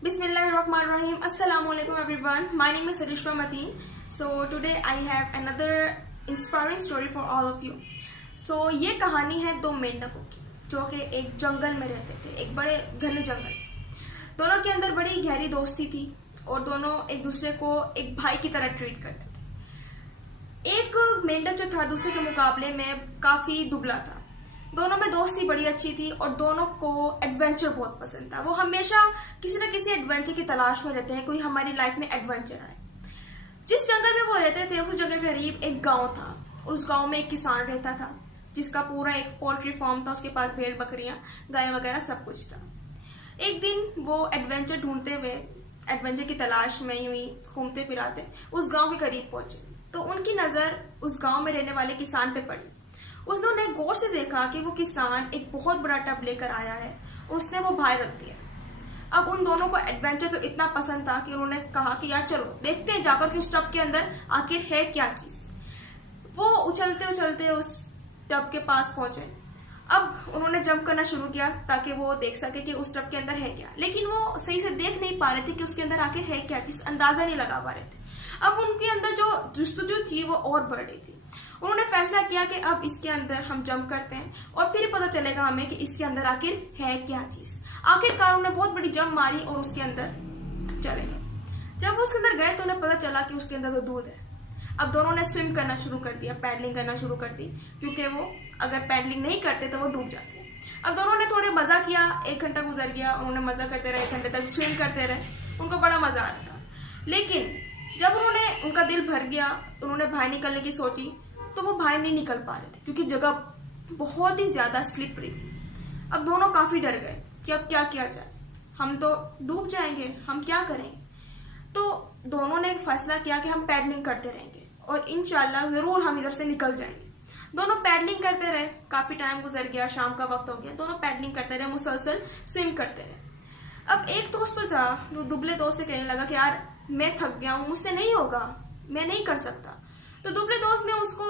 Bismillahirrahmanirrahim. Assalamualaikum everyone. My name is Sarishma Mateen. So today I have another inspiring story for all of you. So ये कहानी है दो मेंढकों की जो कि एक जंगल में रहते थे, एक बड़े घने जंगल। दोनों के अंदर बड़ी गहरी दोस्ती थी और दोनों एक दूसरे को एक भाई की तरह ट्रीट करते थे। एक मेंढक जो था दूसरे के मुकाबले में काफी दुबला था। दोनों में दोस्ती बड़ी अच्छी थी और दोनों को एडवेंचर बहुत पसंद था। वो हमेशा किसी न किसी एडवेंचर की तलाश में रहते हैं, कोई हमारी लाइफ में एडवेंचर आए। जिस जंगल में वो रहते थे उस जगह के करीब एक गांव था और उस गांव में एक किसान रहता था जिसका पूरा एक पोल्ट्री फार्म था। उसके पास भेड़ बकरियां गाय वगैरह सब कुछ था। एक दिन वो एडवेंचर ढूंढते हुए एडवेंचर की तलाश में यूं ही घूमते फिराते उस गांव के करीब पहुंचे तो उनकी नजर उस गांव में रहने वाले किसान पे पड़ी। उसने गौर से देखा कि वो किसान एक बहुत बड़ा टब लेकर आया है और उसने वो बाहर रख दिया। अब उन दोनों को एडवेंचर तो इतना पसंद था कि उन्होंने कहा कि यार चलो देखते हैं जाकर कि उस टब के अंदर आखिर है क्या चीज। वो उछलते उछलते उस टब के पास पहुंचे। अब उन्होंने जंप करना शुरू किया ताकि वो देख सके कि उस टब के अंदर है क्या, लेकिन वो सही से देख नहीं पा रहे थे कि उसके अंदर आखिर है क्या चीज, अंदाजा नहीं लगा पा रहे थे। अब उनके अंदर जो जस्तजू थी वो और बढ़ रही थी। उन्होंने फैसला किया कि अब इसके अंदर हम जंप करते हैं और फिर पता चलेगा हमें कि इसके अंदर आखिर है क्या चीज। आखिरकार उन्होंने बहुत बड़ी जंप मारी और उसके अंदर चले गए। जब वो उसके अंदर गए तो उन्हें पता चला कि उसके अंदर तो दूध है। अब दोनों ने स्विम करना शुरू कर दिया, पैडलिंग करना शुरू कर दी, क्योंकि वो अगर पैडलिंग नहीं करते तो वो डूब जाते। अब दोनों ने थोड़े मजा किया, 1 घंटा गुजर गया, उन्होंने मजा करते रहे, 1 घंटे तक स्विम करते रहे, उनको बड़ा मजा आ रहा था। लेकिन जब उनका दिल भर गया, उन्होंने बाहर निकलने की सोची तो वो बाहर नहीं निकल पा रहे थे क्योंकि जगह बहुत ही ज्यादा स्लिपरी थी। अब दोनों काफी डर गए कि अब क्या किया जाए, हम तो डूब जाएंगे, हम क्या करेंगे। तो दोनों ने एक फैसला किया कि हम पैडलिंग करते रहेंगे और इंशाल्लाह जरूर हम इधर से निकल जाएंगे। दोनों पैडलिंग करते रहे, काफी टाइम गुजर गया, शाम का वक्त हो गया। दोनों पैडलिंग करते रहे, मुसलसल स्विम करते रहे। अब एक दोस्त तो था जो दुबले दोस्त से कहने लगा कि यार मैं थक गया हूं, मुझसे नहीं होगा, मैं नहीं कर सकता। तो दुबले दोस्त ने उसको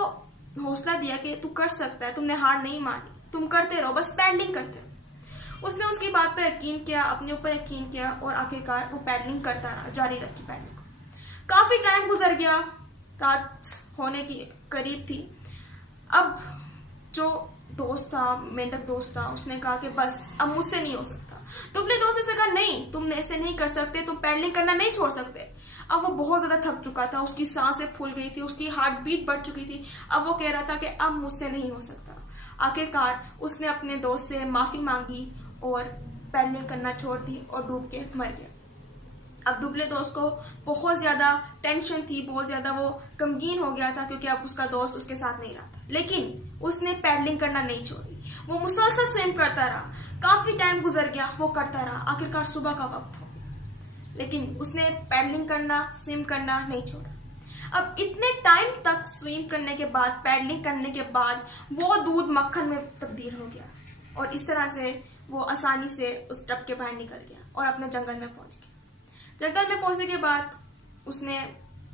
हौसला दिया कि तू कर सकता है, तुमने हार नहीं मानी, तुम करते रहो, बस पैडलिंग करते रहो। उसने उसकी बात पर यकीन किया, अपने ऊपर यकीन किया और आखिरकार वो पैडलिंग करता रहा, जारी रखी पैडलिंग को। काफी टाइम गुजर गया, रात होने की करीब थी। अब जो दोस्त था, मेंढक दोस्त था, उसने कहा कि बस अब मुझसे नहीं हो सकता। दुबले दोस्त ने कहा नहीं, तुम ऐसे नहीं कर सकते, तुम पैडलिंग करना नहीं छोड़ सकते। अब वो बहुत ज्यादा थक चुका था, उसकी सांसें फूल गई थी, उसकी हार्ट बीट बढ़ चुकी थी। अब वो कह रहा था कि अब मुझसे नहीं हो सकता। आखिरकार उसने अपने दोस्त से माफी मांगी और पैडलिंग करना छोड़ दी और डूब के मर गया। अब दुबले दोस्त को बहुत ज्यादा टेंशन थी, बहुत ज्यादा वो गमगीन हो गया था क्योंकि अब उसका दोस्त उसके साथ नहीं रहा था। लेकिन उसने पैडलिंग करना नहीं छोड़ी, वो मुसलसल स्विम करता रहा। काफी टाइम गुजर गया, वो करता रहा। आखिरकार सुबह का वक्त हो, लेकिन उसने पैडलिंग करना, स्विम करना नहीं छोड़ा। अब इतने टाइम तक स्विम करने के बाद, पैडलिंग करने के बाद वो दूध मक्खन में तब्दील हो गया और इस तरह से वो आसानी से उस टब के बाहर निकल गया और अपने जंगल में पहुंच गया। जंगल में पहुंचने के बाद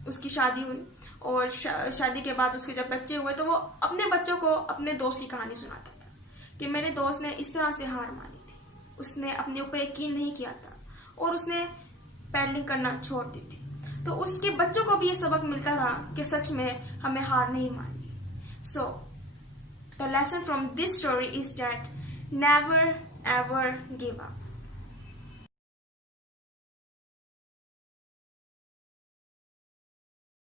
उसकी शादी हुई और शादी के बाद उसके जब बच्चे हुए तो वो अपने बच्चों को अपने दोस्त की कहानी सुनाता था कि मेरे दोस्त ने इस तरह से हार मानी थी, उसने अपने ऊपर यकीन नहीं किया था और उसने पैडलिंग करना छोड़ दी थी। तो उसके बच्चों को भी ये सबक मिलता रहा कि सच में हमें हार नहीं माननी। So the lesson from this story is that never ever give up.